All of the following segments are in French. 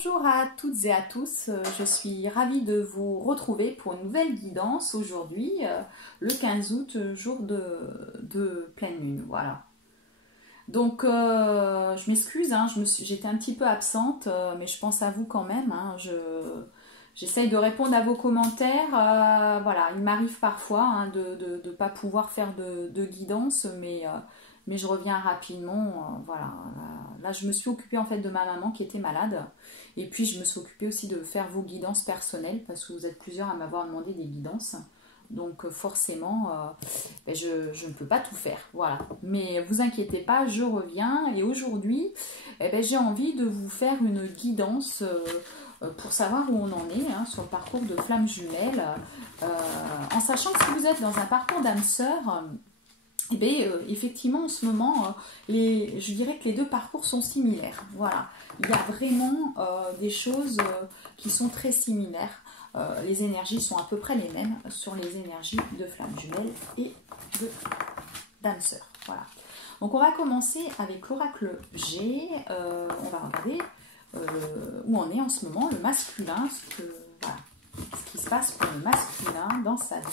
Bonjour à toutes et à tous, je suis ravie de vous retrouver pour une nouvelle guidance aujourd'hui, le 15 août, jour de pleine lune, voilà. Donc je m'excuse, hein, j'étais un petit peu absente, mais je pense à vous quand même, hein, j'essaye de répondre à vos commentaires, voilà, il m'arrive parfois hein, de ne pas pouvoir faire de guidance, mais je reviens rapidement, voilà. Là, je me suis occupée en fait de ma maman qui était malade, et puis je me suis occupée aussi de faire vos guidances personnelles, parce que vous êtes plusieurs à m'avoir demandé des guidances. Donc forcément, je ne peux pas tout faire, voilà. Mais vous inquiétez pas, je reviens et aujourd'hui, j'ai envie de vous faire une guidance pour savoir où on en est hein, sur le parcours de flamme jumelle, en sachant que si vous êtes dans un parcours d'âme sœur, effectivement en ce moment, je dirais que les deux parcours sont similaires, voilà. Il y a vraiment des choses qui sont très similaires. Les énergies sont à peu près les mêmes sur les énergies de flamme jumelle et d'âme sœur. Voilà. Donc on va commencer avec l'oracle G. On va regarder où on est en ce moment, le masculin, voilà, ce qui se passe pour le masculin dans sa vie.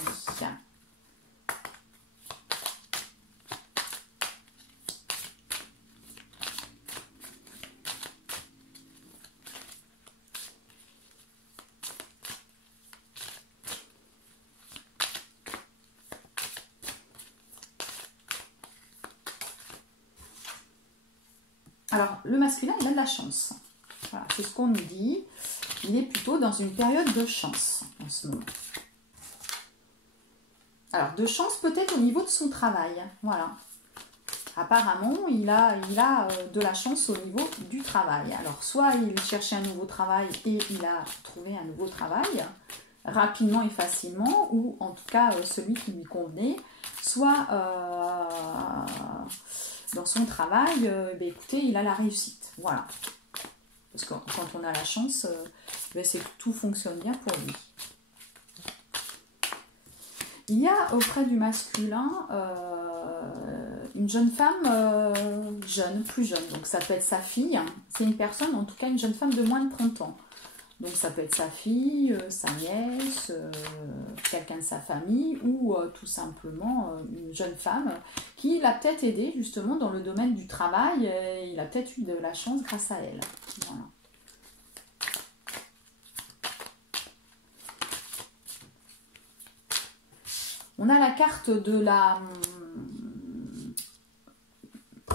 Alors, le masculin, il a de la chance. Voilà, c'est ce qu'on nous dit. Il est plutôt dans une période de chance en ce moment. Alors, de chance peut-être au niveau de son travail. Voilà. Apparemment, il a de la chance au niveau du travail. Alors, soit il cherchait un nouveau travail et il a trouvé un nouveau travail, rapidement et facilement, ou en tout cas celui qui lui convenait, soit dans son travail, écoutez, il a la réussite. Voilà. Parce que quand on a la chance, c'est que tout fonctionne bien pour lui. Il y a auprès du masculin une jeune femme, plus jeune. Donc ça peut être sa fille. C'est une personne, en tout cas une jeune femme de moins de 30 ans. Donc ça peut être sa fille, sa nièce, quelqu'un de sa famille ou tout simplement une jeune femme qui l'a peut-être aidé justement dans le domaine du travail. Et il a peut-être eu de la chance grâce à elle. Voilà. On a la carte de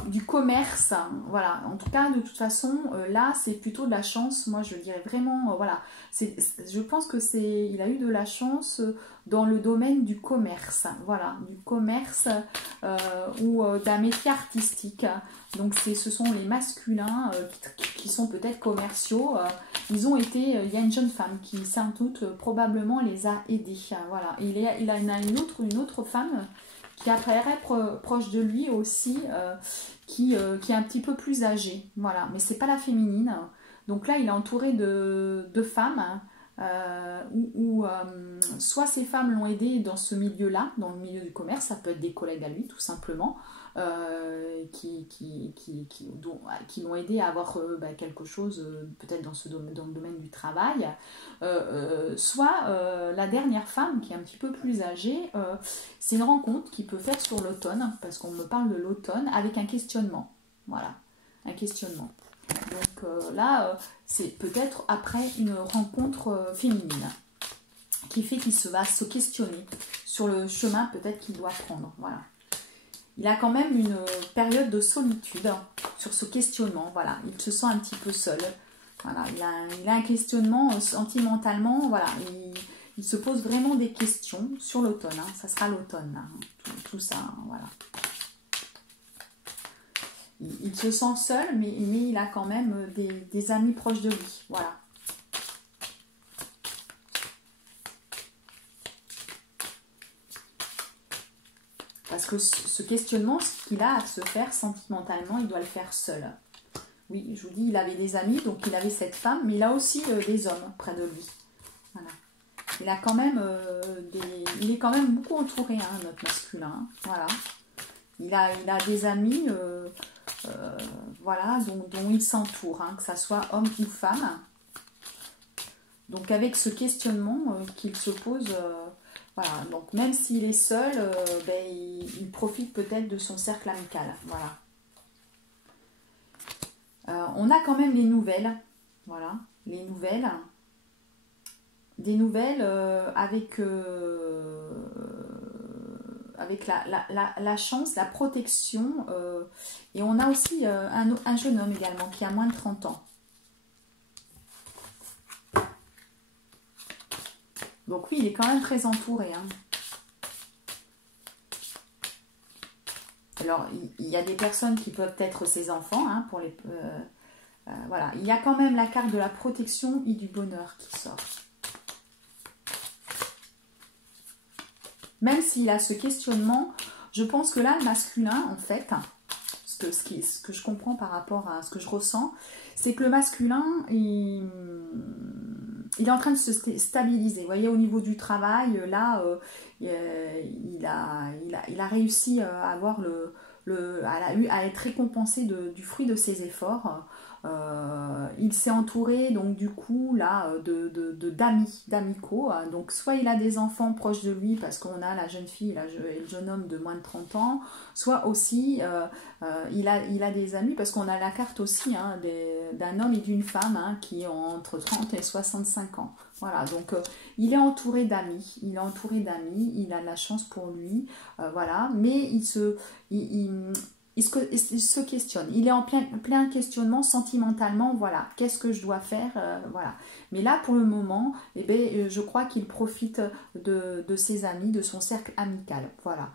du commerce, voilà. En tout cas, de toute façon, là, c'est plutôt de la chance. Moi, je dirais vraiment, voilà. Je pense que il a eu de la chance dans le domaine du commerce, voilà, du commerce ou d'un métier artistique. Donc, ce sont les masculins qui sont peut-être commerciaux. Ils ont été, il y a une jeune femme qui, sans doute, probablement les a aidés. Voilà. Il y en a une autre femme qui apparaît proche de lui aussi, qui est un petit peu plus âgée. Voilà, mais c'est pas la féminine. Donc là, il est entouré de femmes, où soit ces femmes l'ont aidé dans ce milieu-là, dans le milieu du commerce, ça peut être des collègues à lui, tout simplement, qui l'ont aidé à avoir quelque chose, peut-être dans le domaine du travail, soit la dernière femme qui est un petit peu plus âgée, c'est une rencontre qui peut faire sur l'automne, parce qu'on me parle de l'automne, avec un questionnement, voilà, un questionnement. Donc là, c'est peut-être après une rencontre féminine qui fait qu'il va se questionner sur le chemin peut-être qu'il doit prendre, voilà. Il a quand même une période de solitude sur ce questionnement, voilà. Il se sent un petit peu seul. Voilà. Il a un questionnement sentimentalement, voilà. Il se pose vraiment des questions sur l'automne. Hein. Ça sera l'automne, hein. Tout ça, hein, voilà. Il se sent seul, mais il a quand même des amis proches de lui, voilà. Parce que ce questionnement, ce qu'il a à se faire sentimentalement, il doit le faire seul. Oui, je vous dis, il avait des amis, donc il avait cette femme, mais il a aussi des hommes près de lui. Voilà. Il a quand même il est quand même beaucoup entouré, hein, notre masculin. Hein. Voilà. Il a des amis, voilà, dont il s'entoure, hein, que ça soit homme ou femme. Donc avec ce questionnement qu'il se pose, voilà. Donc même s'il est seul, ben, il profite peut-être de son cercle amical. Voilà. On a quand même les nouvelles. Voilà, les nouvelles. Des nouvelles avec la chance, la protection. Et on a aussi un jeune homme également qui a moins de 30 ans. Donc oui, il est quand même très entouré. Hein. Alors, il y a des personnes qui peuvent être ses enfants. Hein, pour les, voilà. Il y a quand même la carte de la protection et du bonheur qui sort. Même s'il a ce questionnement, je pense que là, le masculin, en fait, ce que je comprends par rapport à ce que je ressens, c'est que le masculin, il est en train de se stabiliser. Vous voyez, au niveau du travail, là, il a réussi à avoir à être récompensé du fruit de ses efforts. Il s'est entouré donc du coup là d'amicaux. Donc soit il a des enfants proches de lui parce qu'on a la jeune fille et le jeune homme de moins de 30 ans, soit aussi il a des amis parce qu'on a la carte aussi hein, d'un homme et d'une femme hein, qui ont entre 30 et 65 ans. Voilà, donc il est entouré d'amis, il a de la chance pour lui, voilà, mais il se questionne, il est en plein questionnement sentimentalement, voilà, qu'est-ce que je dois faire, voilà. Mais là, pour le moment, eh ben, je crois qu'il profite de ses amis, de son cercle amical, voilà.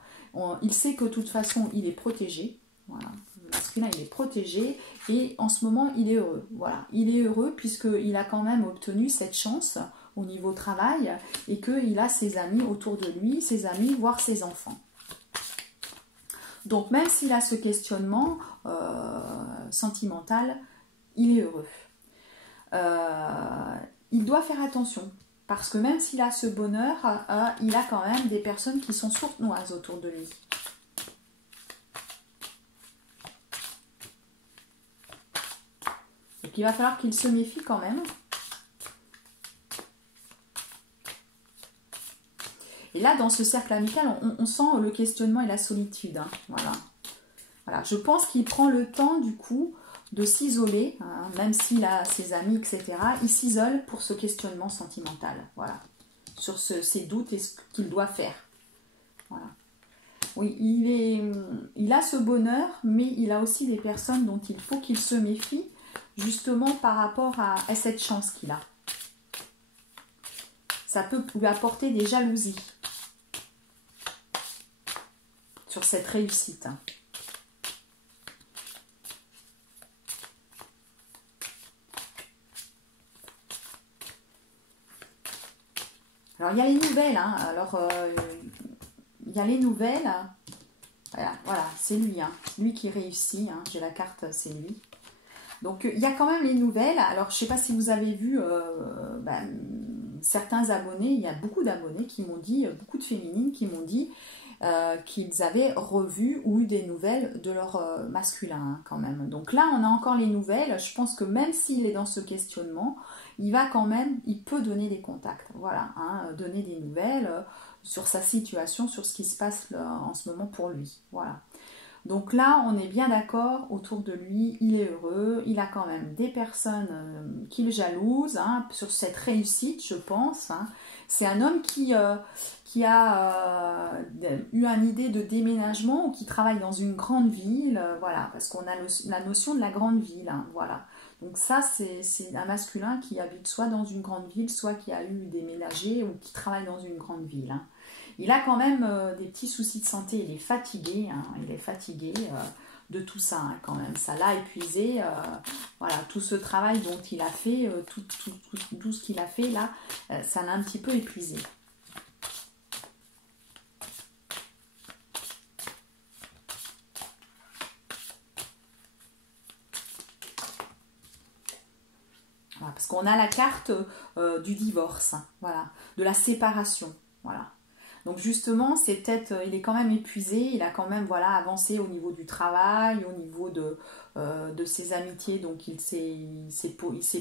Il sait que de toute façon, il est protégé, voilà. Le masculin, il est protégé et en ce moment, il est heureux, voilà. Il est heureux puisqu'il a quand même obtenu cette chance au niveau travail et qu'il a ses amis autour de lui, ses amis, voire ses enfants. Donc même s'il a ce questionnement sentimental, il est heureux. Il doit faire attention parce que même s'il a ce bonheur, il a quand même des personnes qui sont sournoises autour de lui. Donc il va falloir qu'il se méfie quand même. Et là, dans ce cercle amical, on sent le questionnement et la solitude. Hein, voilà. Voilà. Je pense qu'il prend le temps, du coup, de s'isoler, hein, même s'il a ses amis, etc. Il s'isole pour ce questionnement sentimental. Voilà. Sur ses doutes et ce qu'il doit faire. Voilà. Oui, il a ce bonheur, mais il a aussi des personnes dont il faut qu'il se méfie, justement par rapport à cette chance qu'il a. Ça peut lui apporter des jalousies sur cette réussite. Alors, il y a les nouvelles. Hein. Alors, il y a les nouvelles. Voilà, c'est lui. Hein. Lui qui réussit. Hein. J'ai la carte, c'est lui. Donc, il y a quand même les nouvelles. Alors, je ne sais pas si vous avez vu certains abonnés. Il y a beaucoup d'abonnés qui m'ont dit, beaucoup de féminines qui m'ont dit qu'ils avaient revu ou eu des nouvelles de leur masculin hein, quand même. Donc là, on a encore les nouvelles. Je pense que même s'il est dans ce questionnement, il va quand même, il peut donner des contacts. Voilà, hein, donner des nouvelles sur sa situation, sur ce qui se passe là, en ce moment pour lui. Voilà. Donc là, on est bien d'accord, autour de lui, il est heureux, il a quand même des personnes qui le jalousent hein, sur cette réussite, je pense. Hein. C'est un homme qui a eu une idée de déménagement ou qui travaille dans une grande ville, voilà, parce qu'on a la notion de la grande ville, hein, voilà. Donc ça, c'est un masculin qui habite soit dans une grande ville, soit qui a eu déménagé ou qui travaille dans une grande ville. Hein. Il a quand même des petits soucis de santé, il est fatigué, hein, de tout ça hein, quand même. Ça l'a épuisé, voilà, tout ce travail dont il a fait, tout ce qu'il a fait là, ça l'a un petit peu épuisé. Voilà, parce qu'on a la carte du divorce, hein, voilà, de la séparation, voilà. Donc justement, il est quand même épuisé, il a quand même voilà, avancé au niveau du travail, au niveau de ses amitiés, donc il s'est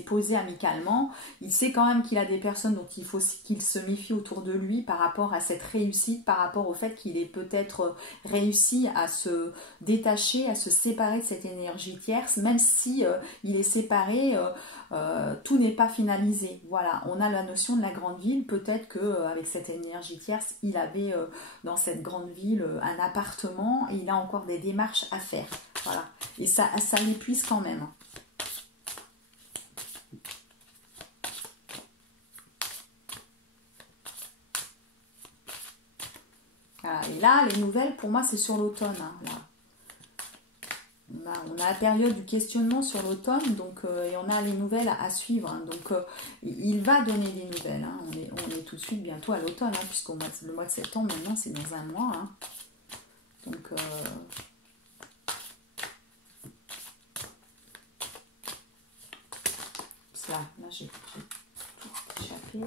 posé amicalement. Il sait quand même qu'il a des personnes dont il faut qu'il se méfie autour de lui par rapport à cette réussite, par rapport au fait qu'il ait peut-être réussi à se détacher, à se séparer de cette énergie tierce, même si il est séparé, tout n'est pas finalisé. Voilà, on a la notion de la grande ville, peut-être qu'avec cette énergie tierce, il avait dans cette grande ville un appartement et il a encore des démarches à faire. Voilà, et ça l'épuise quand même. Voilà. Et là, les nouvelles, pour moi, c'est sur l'automne. Hein, là. On a la période du questionnement sur l'automne, donc et on a les nouvelles à suivre. Hein, donc, il va donner des nouvelles. Hein, on est tout de suite bientôt à l'automne, hein, puisque le mois de septembre, maintenant, c'est dans un mois. Hein, donc, là j'ai tout échappé.